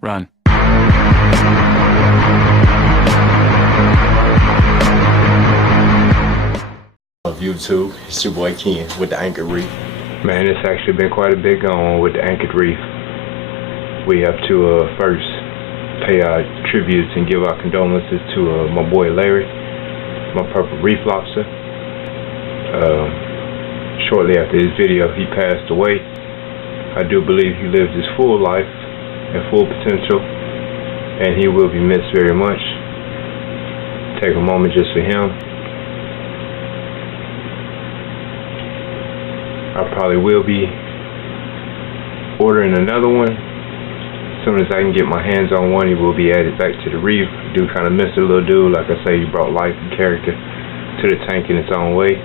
Run. Of YouTube, it's your boy Ken with the Anchored Reef. Man, it's actually been quite a bit going on with the Anchored Reef. We have to first pay our tributes and give our condolences to my boy Larry, my purple reef lobster. Shortly after this video, he passed away. I do believe he lived his full life and full potential, and he will be missed very much. Take a moment just for him. I probably will be ordering another one. As soon as I can get my hands on one, he will be added back to the reef. I do kind of miss the little dude. Like I say, he brought life and character to the tank in its own way.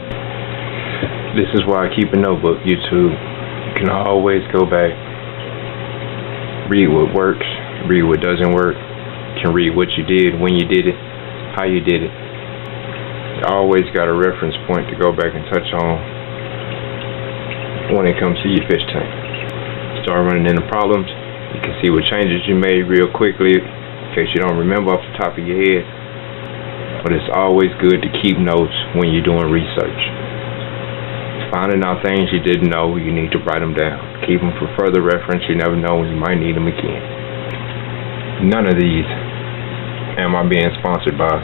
This is why I keep a notebook, YouTube. You can always go back, read what works, read what doesn't work. You can read what you did, when you did it, how you did it. You always got a reference point to go back and touch on when it comes to your fish tank. Start running into problems, you can see what changes you made real quickly in case you don't remember off the top of your head. But it's always good to keep notes when you're doing research. Finding out things you didn't know, you need to write them down. Keep them for further reference. You never know when you might need them again. None of these am I being sponsored by.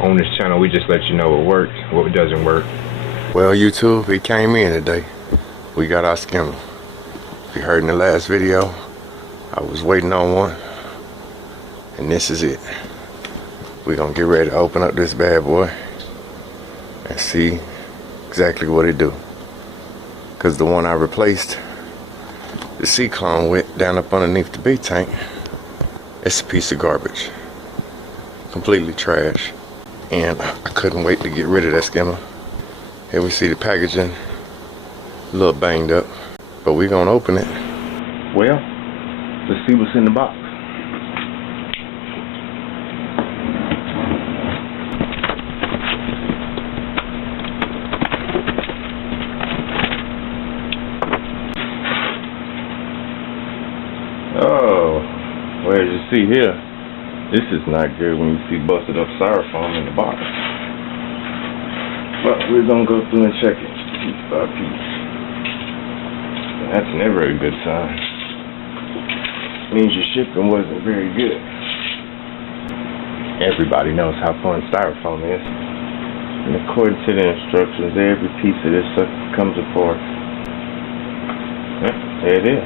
On this channel, we just let you know what works, what doesn't work. Well, YouTube, it came in today. We got our skimmer. If you heard in the last video, I was waiting on one, and this is it. We're gonna get ready to open up this bad boy and see exactly what it do. Cause the one I replaced the cyclone with down up underneath the bait tank, it's a piece of garbage. Completely trash. And I couldn't wait to get rid of that skimmer. Here we see the packaging, a little banged up, but we're gonna open it. Well, let's see what's in the box. Oh, well, as you see here, this is not good when you see busted up styrofoam in the box. But we're gonna go through and check it piece by piece. And that's never a good sign. Means your shipping wasn't very good. Everybody knows how fun styrofoam is. And according to the instructions, every piece of this sucker comes apart. Yeah, there it is.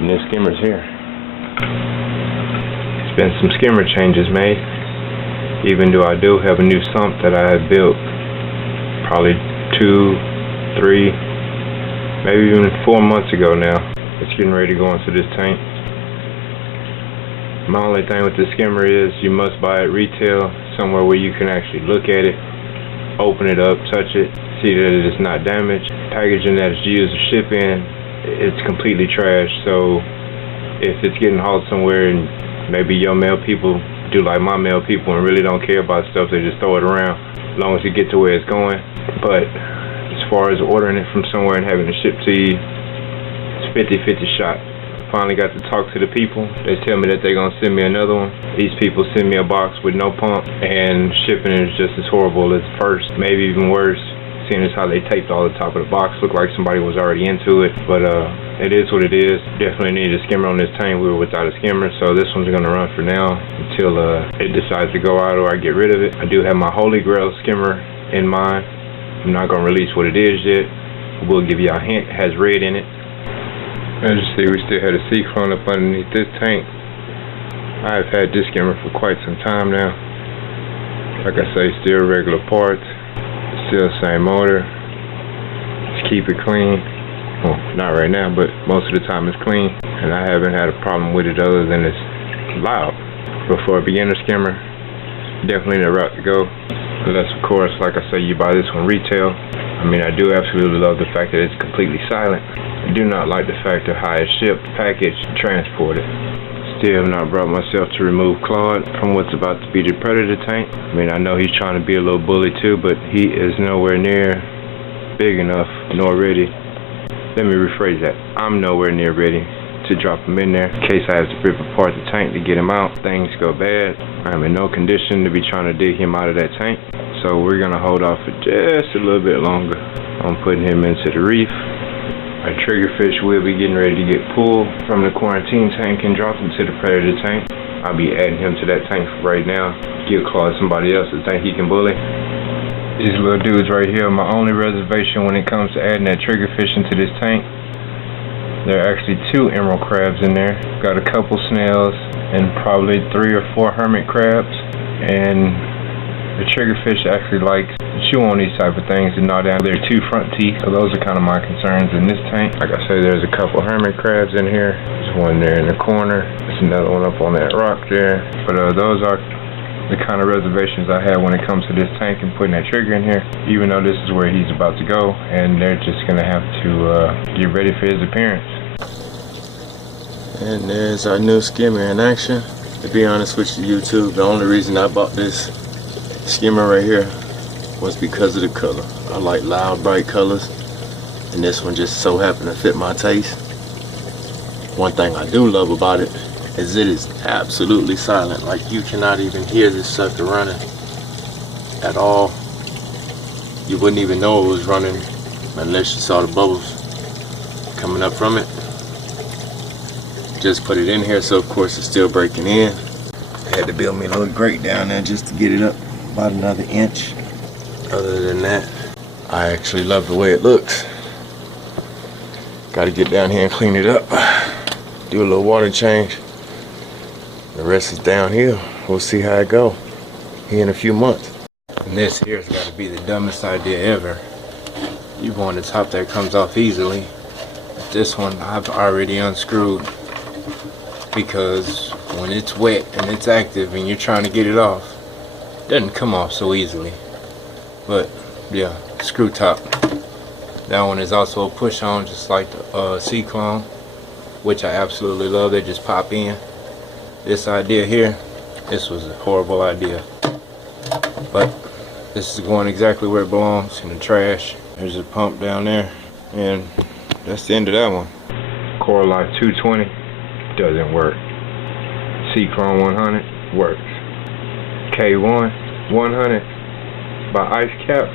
And this skimmer's here. There's been some skimmer changes made. Even though I do have a new sump that I had built probably 2, 3, maybe even 4 months ago now. It's getting ready to go into this tank. My only thing with the skimmer is you must buy it retail, somewhere where you can actually look at it, open it up, touch it, see that it is not damaged. Packaging that is used to ship in, it's completely trash. So if it's getting hauled somewhere and maybe your mail people do like my mail people and really don't care about stuff, they just throw it around as long as it gets to where it's going. But as far as ordering it from somewhere and having it shipped to you, it's 50-50 shot. Finally got to talk to the people. They tell me that they're gonna send me another one. These people send me a box with no pump, and shipping is just as horrible as the first, maybe even worse, seeing as how they taped all the top of the box. Looked like somebody was already into it, but it is what it is. Definitely need a skimmer on this tank. We were without a skimmer, so this one's gonna run for now until it decides to go out or I get rid of it. I do have my Holy Grail skimmer in mind. I'm not gonna release what it is yet. We'll give you a hint. It has red in it. As you see, we still had a cyclone up underneath this tank. I've had this skimmer for quite some time now. Like I say, still regular parts, still the same motor. Just keep it clean. Well, not right now, but most of the time it's clean, and I haven't had a problem with it other than it's loud. But for a beginner skimmer, definitely the route to go. Unless, of course, like I say, you buy this one retail. I mean, I do absolutely love the fact that it's completely silent. I do not like the fact of how it's shipped, packaged, transported. Still have not brought myself to remove Claude from what's about to be the Predator tank. I mean, I know he's trying to be a little bully too, but he is nowhere near big enough nor ready. Let me rephrase that. I'm nowhere near ready to drop him in there in case I have to rip apart the tank to get him out. Things go bad, I'm in no condition to be trying to dig him out of that tank, so we're gonna hold off for just a little bit longer. I'm putting him into the reef. Our triggerfish will be getting ready to get pulled from the quarantine tank and dropped into the predator tank. I'll be adding him to that tank for right now. Give Claude somebody else to think he can bully. These little dudes right here are my only reservation when it comes to adding that triggerfish into this tank. There are actually 2 emerald crabs in there. Got a couple snails and probably 3 or 4 hermit crabs. And the triggerfish actually likes to chew on these type of things and gnaw down their 2 front teeth. So those are kind of my concerns in this tank. Like I say, there's a couple hermit crabs in here. There's one there in the corner. There's another one up on that rock there. But those are the kind of reservations I have when it comes to this tank and putting that trigger in here, even though this is where he's about to go, and they're just gonna have to get ready for his appearance. And there's our new skimmer in action. To be honest with you, YouTube, the only reason I bought this skimmer right here was because of the color. I like loud, bright colors, and this one just so happened to fit my taste. One thing I do love about it is it is absolutely silent. Like, you cannot even hear this sucker running at all. You wouldn't even know it was running unless you saw the bubbles coming up from it. Just put it in here, so of course it's still breaking in. I had to build me a little grate down there just to get it up about another inch. Other than that, I actually love the way it looks. Got to get down here and clean it up, do a little water change. The rest is downhill. We'll see how it go here in a few months. And this here's got to be the dumbest idea ever. You want a top that comes off easily. This one I've already unscrewed, because when it's wet and it's active and you're trying to get it off, it doesn't come off so easily. But yeah, screw top. That one is also a push on, just like the Cyclone, which I absolutely love. They just pop in. This idea here, this was a horrible idea, but this is going exactly where it belongs, in the trash. There's a pump down there, and that's the end of that one. Core Life 220 doesn't work. Cyclone 100 works. K1 100 by Ice Cap,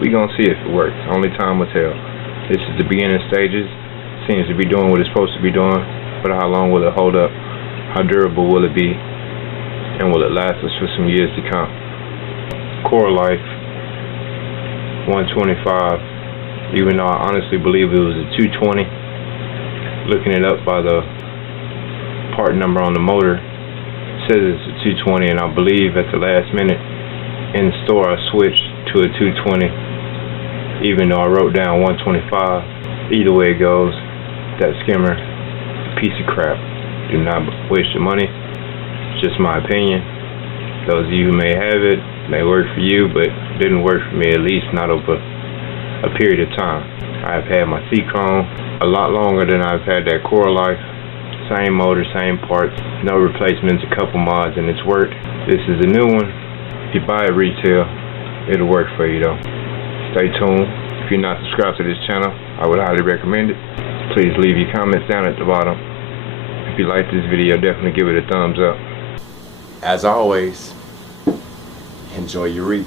we gonna see if it works. Only time will tell. This is the beginning stages. Seems to be doing what it's supposed to be doing, but how long will it hold up? How durable will it be? And will it last us for some years to come? Core Life 125, even though I honestly believe it was a 220. Looking it up by the part number on the motor, it says it's a 220, and I believe at the last minute in the store I switched to a 220, even though I wrote down 125. Either way it goes, that skimmer is a piece of crap. Do not waste your money. It's just my opinion. Those of you who may have it, may work for you, but didn't work for me, at least not over a period of time. I've had my Cyclone a lot longer than I've had that Core Life. Same motor, same parts, no replacements, a couple mods, and it's worked. This is a new one. If you buy it retail, it'll work for you though. Stay tuned. If you're not subscribed to this channel, I would highly recommend it. Please leave your comments down at the bottom. If you like this video, definitely give it a thumbs up. As always, enjoy your reef.